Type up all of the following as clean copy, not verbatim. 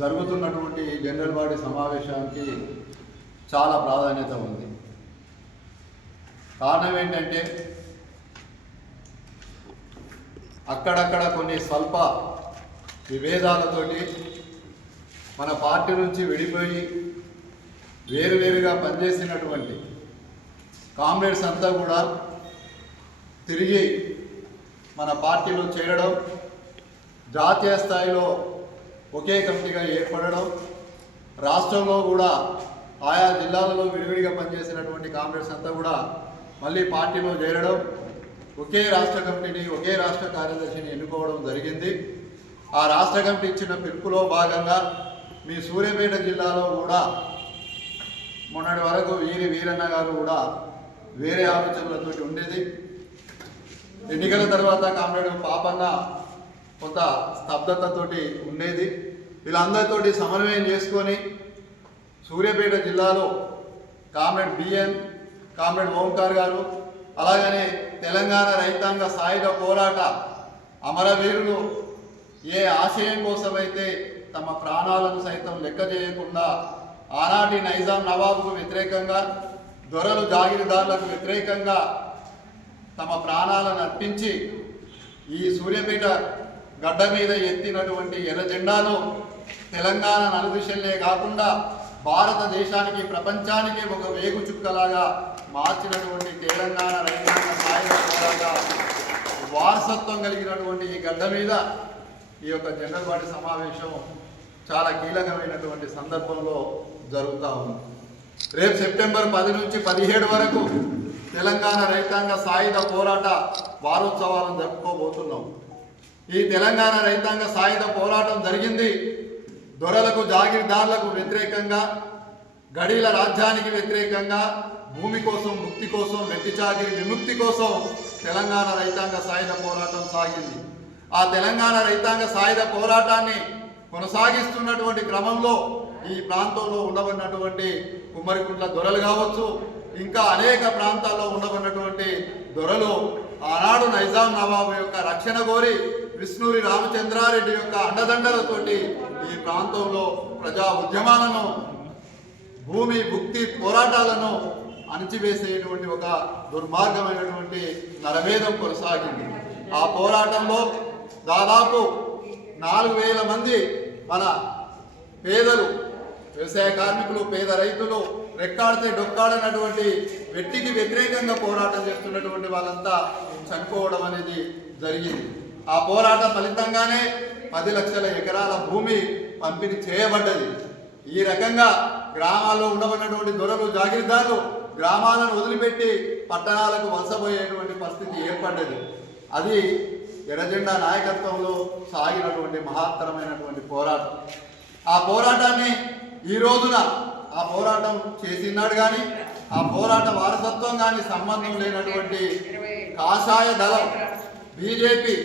జరుగుతున్నటువంటి general body సమావేశానికి చాలా ప్రాధాన్యత ఉంది. కారణం ఏంటంటే అక్కడక్కడ కొన్ని స్వల్ప విభేదాలతోటి మన పార్టీ నుంచి విడిపోయి వేరువేరుగా పనిచేసినటువంటి కామ్రేడ్స్ అంతా కూడా తిరిగి మన పార్టీలో చేరడం, జాతీయ స్థాయిలో ఒకే కమిటీగా ఏర్పడడం, రాష్ట్రంలో కూడా ఆయా జిల్లాలలో విడివిడిగా పనిచేసినటువంటి కాంగ్రెస్ అంతా కూడా మళ్ళీ పార్టీలో చేరడం, ఒకే రాష్ట్ర కమిటీని, ఒకే రాష్ట్ర కార్యదర్శిని ఎన్నుకోవడం జరిగింది. ఆ రాష్ట్ర కమిటీ ఇచ్చిన పిలుపులో భాగంగా మీ సూర్యాపేట జిల్లాలో కూడా మొన్నటి వరకు వీరన్న గారు కూడా వేరే ఆలోచనలతో ఉండేది. ఎన్నికల తర్వాత కామ్రేడ్ పాపన్న కొంత స్తబ్దతతోటి ఉండేది. వీళ్ళందరితోటి సమన్వయం చేసుకొని సూర్యాపేట జిల్లాలో కామ్రేడ్ బిఎన్, కామ్రేడ్ ఓంకార్ గారు, అలాగనే తెలంగాణ రైతాంగ సాయుధ పోరాట అమరవీరులు ఏ ఆశయం కోసమైతే తమ ప్రాణాలను సైతం లెక్క చేయకుండా ఆనాటి నైజాం నవాబుకు వ్యతిరేకంగా, దొరలు జాగీరుదారులకు వ్యతిరేకంగా తమ ప్రాణాలను అర్పించి ఈ సూర్యాపేట గడ్డ మీద ఎత్తినటువంటి ఎర్ర జెండాను తెలంగాణ నలుదిశలే కాకుండా భారతదేశానికి, ప్రపంచానికి ఒక వేగు చుక్కలాగా మార్చినటువంటి తెలంగాణ రైతాంగ సాయుధ పోరాట వారసత్వం కలిగినటువంటి ఈ గడ్డ మీద ఈ యొక్క జనరల్ బాడీ సమావేశం చాలా కీలకమైనటువంటి సందర్భంలో జరుగుతూ ఉంది. రేపు సెప్టెంబర్ 10 నుంచి 17 వరకు తెలంగాణ రైతాంగ సాయుధ పోరాట వారోత్సవాలను జరుపుకోబోతున్నాం. ఈ తెలంగాణ రైతాంగ సాయుధ పోరాటం జరిగింది దొరలకు, జాగీర్దార్లకు వ్యతిరేకంగా, గడీల రాజ్యానికి వ్యతిరేకంగా, భూమి కోసం, ముక్తి కోసం, వెట్టి చాకిరి విముక్తి కోసం తెలంగాణ రైతాంగ సాయుధ పోరాటం సాగింది. ఆ తెలంగాణ రైతాంగ సాయుధ పోరాటాన్ని కొనసాగిస్తున్నటువంటి క్రమంలో ఈ ప్రాంతంలో ఉండబడినటువంటి కుమ్మరికుంట్ల దొరలు కావచ్చు, ఇంకా అనేక ప్రాంతాల్లో ఉండబడినటువంటి దొరలు ఆనాడు నైజాం నవాబు యొక్క రక్షణ కోరి విష్ణూరి రామచంద్రారెడ్డి యొక్క అండదండలతోటి ఈ ప్రాంతంలో ప్రజా ఉద్యమాలను, భూమి ముక్తి పోరాటాలను అణిచివేసేటువంటి ఒక దుర్మార్గమైనటువంటి నరమేధం కొనసాగింది. ఆ పోరాటంలో దాదాపు 4000 మంది మన పేదలు, వ్యవసాయ కార్మికులు, పేద రైతులు, రెక్కాడితే డొక్కాడనటువంటి వెట్టికి వ్యతిరేకంగా పోరాటం చేస్తున్నటువంటి వాళ్ళంతా చనిపోవడం అనేది జరిగింది. ఆ పోరాట ఫలితంగానే 10 లక్షల ఎకరాల భూమి పంపిణీ చేయబడ్డది. ఈ రకంగా గ్రామాల్లో ఉండబడినటువంటి దొరలు, జాగీర్దారులు గ్రామాలను వదిలిపెట్టి పట్టణాలకు వలసపోయేటువంటి పరిస్థితి ఏర్పడ్డది. అది ఎర్రజెండా నాయకత్వంలో సాగినటువంటి మహత్తరమైనటువంటి పోరాటం. ఆ పోరాటాన్ని ఈ రోజున ఆ పోరాటం చేసినాడు కానీ, ఆ పోరాట వారసత్వం కానీ సంబంధం లేనటువంటి కాషాయ దళం, బీజేపీ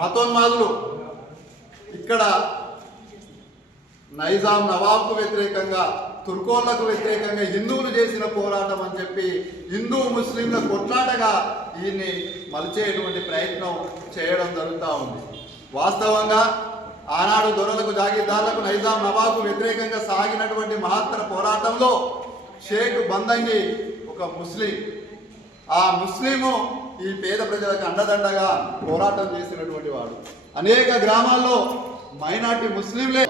మతోన్మాదులు ఇక్కడ నైజాం నవాబ్కు వ్యతిరేకంగా, తుర్కోళ్లకు వ్యతిరేకంగా హిందువులు చేసిన పోరాటం అని చెప్పి హిందూ ముస్లింల కొట్లాటగా దీన్ని మలిచేటువంటి ప్రయత్నం చేయడం జరుగుతూ ఉంది. వాస్తవంగా ఆనాడు దొరలకు, జాగీర్దార్లకు, నైజాం నవాబ్కు వ్యతిరేకంగా సాగినటువంటి మహత్తర పోరాటంలో షేక్ బందంగి ఒక ముస్లిం. ఆ ముస్లిము ఈ పేద ప్రజలకు అండదండగా పోరాటం చేసినటువంటి వాడు. అనేక గ్రామాల్లో మైనార్టీ ముస్లింలే.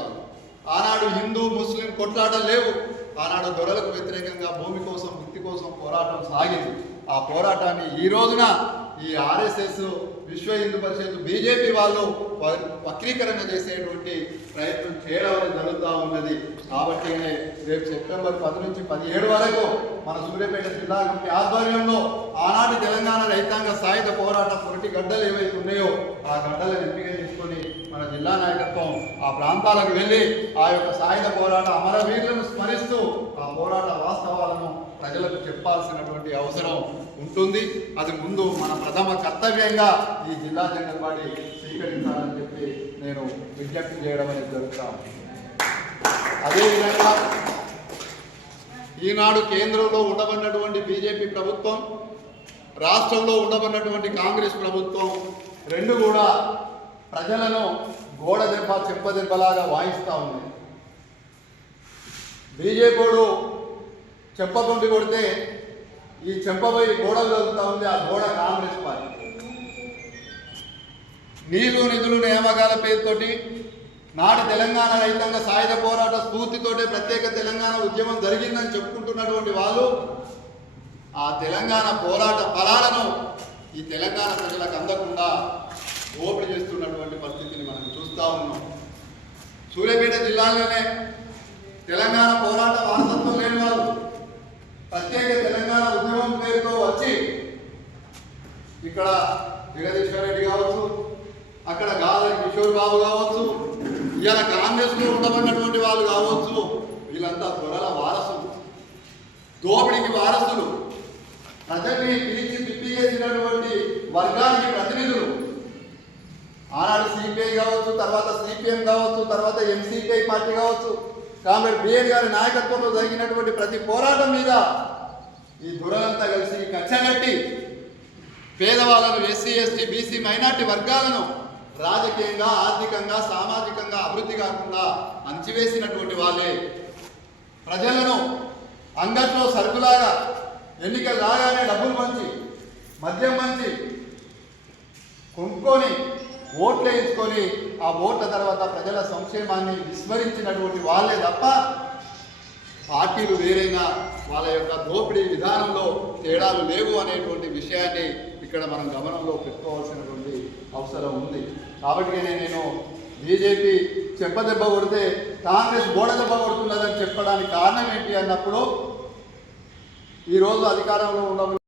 ఆనాడు హిందూ ముస్లిం కొట్లాటలు లేవు. ఆనాడు దొరలకు వ్యతిరేకంగా భూమి కోసం, ముక్తి కోసం పోరాటం సాగింది. ఆ పోరాటాన్ని ఈ రోజున ఈ ఆర్ఎస్ఎస్, విశ్వ హిందూ పరిషత్, బీజేపీ వాళ్ళు వక్రీకరణ చేసేటువంటి ప్రయత్నం చేయడం జరుగుతూ ఉన్నది. కాబట్టి రేపు సెప్టెంబర్ 10 నుంచి 17 వరకు మన సూర్యాపేట జిల్లా కమిటీ ఆధ్వర్యంలో ఆనాటి తెలంగాణ రైతాంగ సాయుధ పోరాట పొరటి గడ్డలు ఏవైతే ఉన్నాయో ఆ గడ్డలను ఎంపిక చేసుకొని మన జిల్లా నాయకత్వం ఆ ప్రాంతాలకు వెళ్ళి ఆ యొక్క సాయుధ పోరాట అమరవీరులను స్మరిస్తూ ఆ పోరాట వాస్తవాలను ప్రజలకు చెప్పాల్సినటువంటి అవసరం ఉంటుంది. అది ముందు మన ప్రథమ కర్తవ్యంగా ఈ జిల్లా జనరల్ బాడీ స్వీకరించాలని చెప్పి నేను విజ్ఞప్తి చేయడం అనేది జరుగుతాను. అదేవిధంగా ఈనాడు కేంద్రంలో ఉండబడినటువంటి బీజేపీ ప్రభుత్వం, రాష్ట్రంలో ఉండబడినటువంటి కాంగ్రెస్ ప్రభుత్వం రెండు కూడా ప్రజలను గోడ దెబ్బ చెప్ప దెబ్బలాగా వాయిస్తూ ఉంది. బీజేపీడు చెప్పకుండి కొడితే ఈ చెంపబోయి గోడలు జరుగుతూ ఉంది. ఆ గోడ కాంగ్రెస్ పార్టీ. నీళ్లు నిధులు నియామకాల పేరుతోటి నాటి తెలంగాణ రైతాంగ సాయుధ పోరాట స్ఫూర్తితోటే ప్రత్యేక తెలంగాణ ఉద్యమం జరిగిందని చెప్పుకుంటున్నటువంటి వాళ్ళు ఆ తెలంగాణ పోరాట ఫలాలను ఈ తెలంగాణ ప్రజలకు అందకుండా దోపిడీ చేస్తున్నటువంటి పరిస్థితిని మనం చూస్తూ ఉన్నాం. సూర్యాపేట జిల్లాలోనే తెలంగాణ పోరాట వారసత్వం లేని వాళ్ళు ప్రత్యేక తెలంగాణ ఉద్యమం పేరుతో వచ్చి ఇక్కడ జగదీశ్వర్ రెడ్డి కావచ్చు, అక్కడ గాదరి కిషోర్ బాబు కావచ్చు, ఇలా కాంగ్రెస్లో ఉండబడినటువంటి వాళ్ళు కావచ్చు, వీళ్ళంతా దొరల వారసులు, దోపిడీకి వారసులు, ప్రజల్ని పిలిచి పిప్పి చేసినటువంటి వర్గానికి ప్రతినిధులు. ఆనాడు సిపిఐ కావచ్చు, తర్వాత సిపిఎం కావచ్చు, తర్వాత ఎంసీపీఐ పార్టీ కావచ్చు, కామ్రేడ్ బిఎన్ గారి నాయకత్వంలో జరిగినటువంటి ప్రతి పోరాటం మీద ఈ దొరలంతా కలిసి కచ్చగట్టి పేదవాళ్ళను, ఎస్సీ ఎస్టీ బీసీ మైనార్టీ వర్గాలను రాజకీయంగా, ఆర్థికంగా, సామాజికంగా అభివృద్ధి కాకుండా అంచివేసినటువంటి వాళ్ళే. ప్రజలను అంగట్లో సరుకులాగా ఎన్నికలు రాగానే డబ్బులు పంచి, మద్యం పంచి కొనుక్కొని ఓట్లు వేయించుకొని ఆ ఓట్ల తర్వాత ప్రజల సంక్షేమాన్ని విస్మరించినటువంటి వాళ్ళే తప్ప పార్టీలు వేరైనా వాళ్ళ యొక్క దోపిడీ విధానంలో తేడాలు లేవు అనేటువంటి విషయాన్ని ఇక్కడ మనం గమనంలో పెట్టుకోవాల్సినటువంటి అవసరం ఉంది. కాబట్టి నేను బీజేపీ చెంపదెబ్బ కొడితే కాంగ్రెస్ గోడ దెబ్బ కొడుతున్నదని చెప్పడానికి కారణం ఏంటి అన్నప్పుడు ఈరోజు అధికారంలో ఉన్న